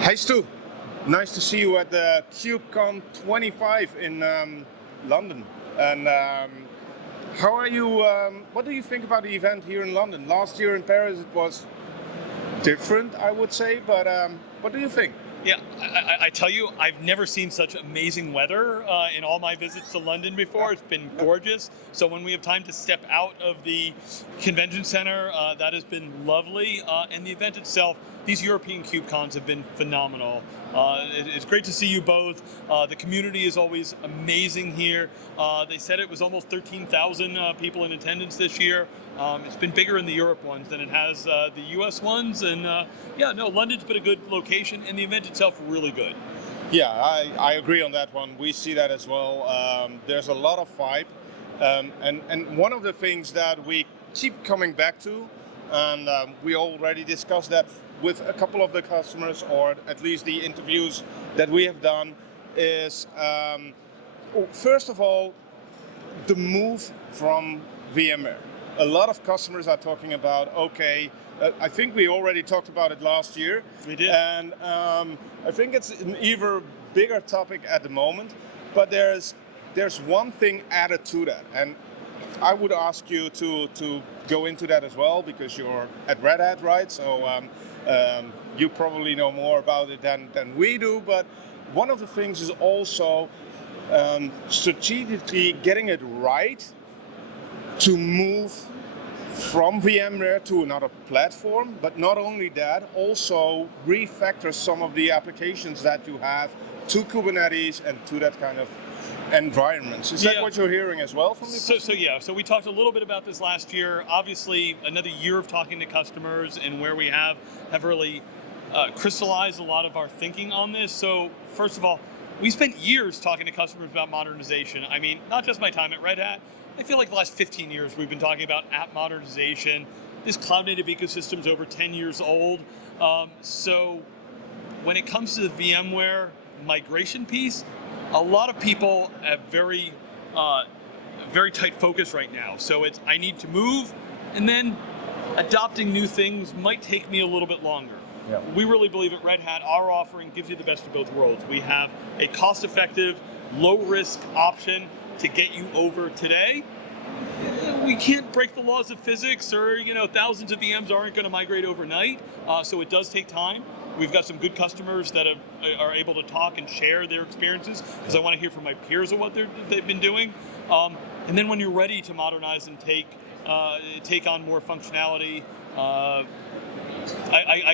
Hey Stu, nice to see you at the KubeCon 25 in London. And how are you? What do you think about the event here in London? Last year in Paris it was different, I would say, but what do you think? Yeah, I tell you, I've never seen such amazing weather in all my visits to London before. It's been gorgeous. So when we have time to step out of the convention center, that has been lovely. And the event itself, these European KubeCons have been phenomenal. It's great to see you both. The community is always amazing here. They said it was almost 13,000 people in attendance this year. It's been bigger in the Europe ones than it has the US ones. And London's been a good location, and the event itself really good. Yeah, I agree on that one. We see that as well. There's a lot of vibe. And one of the things that we keep coming back to, and we already discussed that with a couple of the customers, or at least the interviews that we have done, is first of all, the move from VMware. A lot of customers are talking about, okay, I think we already talked about it last year. We did. And I think it's an even bigger topic at the moment, but there's one thing added to that. And I would ask you to go into that as well, because you're at Red Hat, right? So you probably know more about it than we do, but one of the things is also strategically getting it right to move from VMware to another platform, but not only that, also refactor some of the applications that you have to Kubernetes and to that kind of environments. Is that what you're hearing as well from me? So we talked a little bit about this last year. Obviously, another year of talking to customers and where we have really crystallized a lot of our thinking on this. So first of all, we spent years talking to customers about modernization. I mean, not just my time at Red Hat. I feel like the last 15 years we've been talking about app modernization. This cloud-native ecosystem is over 10 years old. So when it comes to the VMware migration piece, a lot of people have very tight focus right now. So it's, I need to move, and then adopting new things might take me a little bit longer. Yeah. We really believe at Red Hat, our offering gives you the best of both worlds. We have a cost-effective, low-risk option to get you over today. We can't break the laws of physics, or thousands of VMs aren't going to migrate overnight. So it does take time. We've got some good customers that are able to talk and share their experiences, because I want to hear from my peers of what they've been doing. And then when you're ready to modernize and take on more functionality, I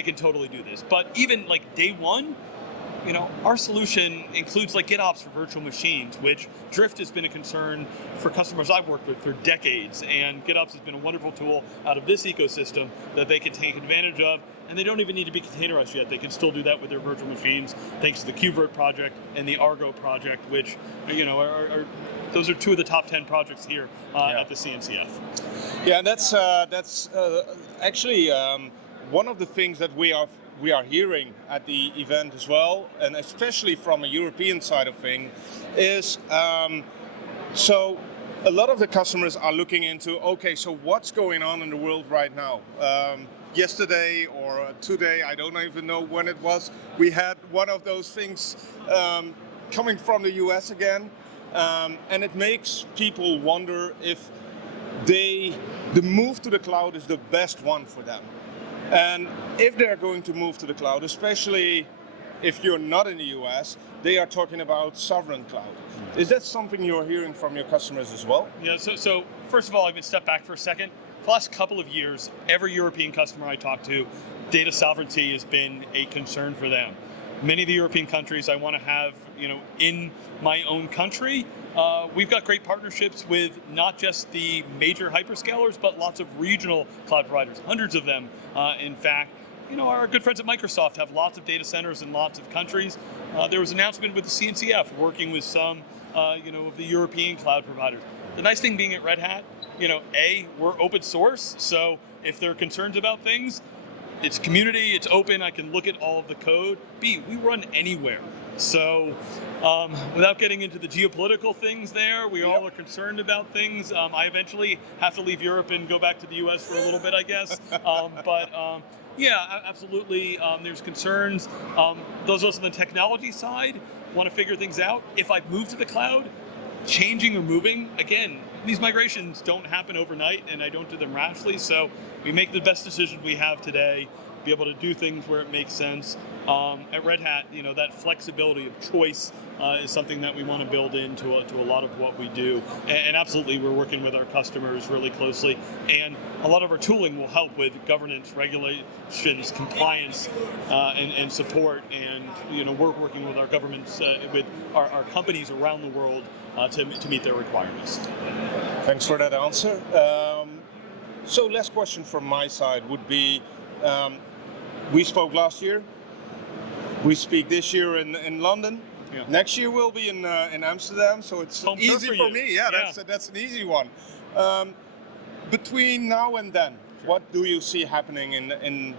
can totally do this. But even like day one, our solution includes like GitOps for virtual machines, which drift has been a concern for customers I've worked with for decades. And GitOps has been a wonderful tool out of this ecosystem that they can take advantage of. And they don't even need to be containerized yet. They can still do that with their virtual machines, thanks to the KubeVirt project and the Argo project, which those are two of the top 10 projects here at the CNCF. Yeah, that's actually one of the things that we are hearing at the event as well, and especially from a European side of things, is so a lot of the customers are looking into, okay, so what's going on in the world right now? Yesterday or today, I don't even know when it was, we had one of those things coming from the US again, and it makes people wonder if the move to the cloud is the best one for them. And if they're going to move to the cloud, especially if you're not in the US, they are talking about sovereign cloud. Is that something you're hearing from your customers as well? Yeah, so first of all, I'm going to step back for a second. For the last couple of years, every European customer I talk to, data sovereignty has been a concern for them. Many of the European countries I want to have, in my own country. We've got great partnerships with not just the major hyperscalers, but lots of regional cloud providers, hundreds of them, in fact. Our good friends at Microsoft have lots of data centers in lots of countries. There was an announcement with the CNCF working with some, of the European cloud providers. The nice thing being at Red Hat, A, we're open source, so if there are concerns about things, it's community, it's open, I can look at all of the code. B, we run anywhere. So without getting into the geopolitical things there, we all are concerned about things. I eventually have to leave Europe and go back to the US for a little bit, I guess. But Yeah, absolutely. There's concerns. Those of us on the technology side want to figure things out. If I move to the cloud, changing or moving, again, these migrations don't happen overnight, and I don't do them rashly, so we make the best decisions we have today, be able to do things where it makes sense. At Red Hat, that flexibility of choice is something that we want to build into a lot of what we do. And absolutely, we're working with our customers really closely, and a lot of our tooling will help with governance, regulations, compliance, and support. And we're working with our governments, with our companies around the world to meet their requirements. Thanks for that answer. So last question from my side would be, we spoke last year, we speak this year in London. Yeah. Next year we'll be in Amsterdam, so it's Home easy for me. Yeah, that's an easy one. Between now and then, Sure. What do you see happening in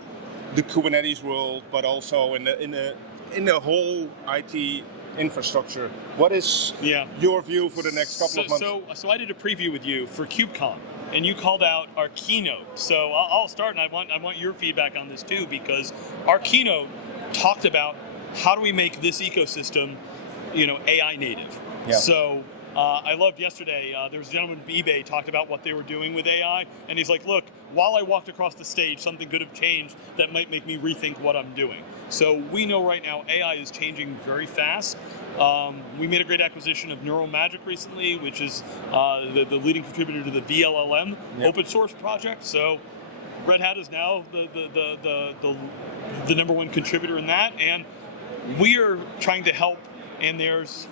the Kubernetes world, but also in the whole IT infrastructure? What is your view for the next couple of months? So I did a preview with you for KubeCon, and you called out our keynote. So I'll start, and I want your feedback on this too, because our keynote talked about how do we make this ecosystem, AI native. Yeah. So I loved yesterday, there was a gentleman from eBay talked about what they were doing with AI, and he's like, look, while I walked across the stage, something could have changed that might make me rethink what I'm doing. So we know right now AI is changing very fast. We made a great acquisition of Neural Magic recently, which is the leading contributor to the VLLM open source project. So Red Hat is now the number one contributor in that, and we are trying to help, and there's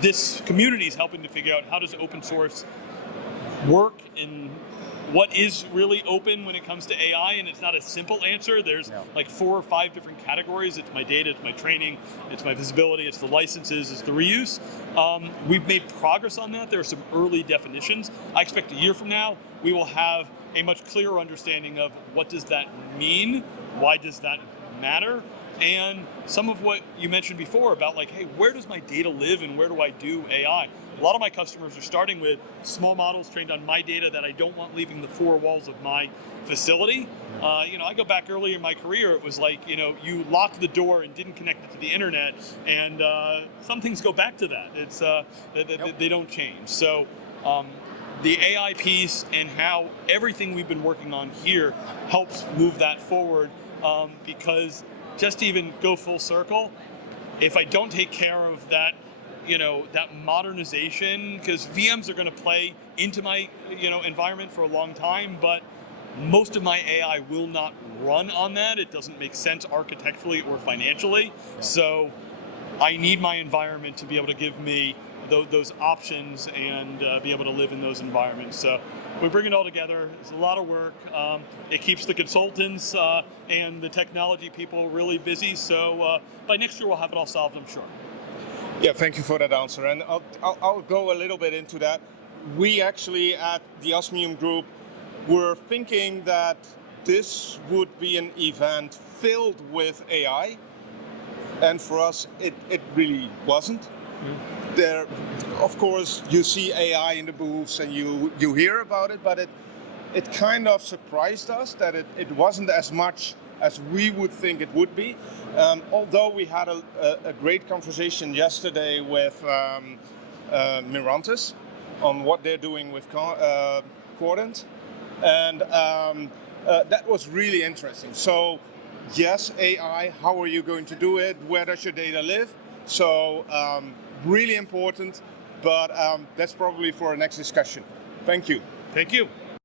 this community is helping to figure out how does open source work and what is really open when it comes to AI, and it's not a simple answer. There's like 4 or 5 different categories. It's my data, it's my training, it's my visibility, it's the licenses, it's the reuse. We've made progress on that. There are some early definitions. I expect a year from now, we will have a much clearer understanding of what does that mean, why does that matter, and some of what you mentioned before about like, hey, where does my data live and where do I do AI? A lot of my customers are starting with small models trained on my data that I don't want leaving the 4 walls of my facility. I go back early in my career, it was like, you locked the door and didn't connect it to the internet, and some things go back to that. It's they don't change. So the AI piece and how everything we've been working on here helps move that forward, because just to even go full circle, if I don't take care of that, that modernization, because VMs are going to play into my, environment for a long time, but most of my AI will not run on that. It doesn't make sense architecturally or financially. Yeah. So I need my environment to be able to give me those options and be able to live in those environments. So we bring it all together. It's a lot of work. It keeps the consultants and the technology people really busy. So by next year, we'll have it all solved, I'm sure. Yeah, thank you for that answer. And I'll go a little bit into that. We actually at the Osmium Group were thinking that this would be an event filled with AI. And for us, it really wasn't. Mm. There, of course, you see AI in the booths and you hear about it, but it kind of surprised us that it wasn't as much as we would think it would be. Although we had a great conversation yesterday with Mirantis on what they're doing with Quadrant, and that was really interesting. So yes, AI, how are you going to do it? Where does your data live? So really important, but that's probably for our next discussion. Thank you. Thank you.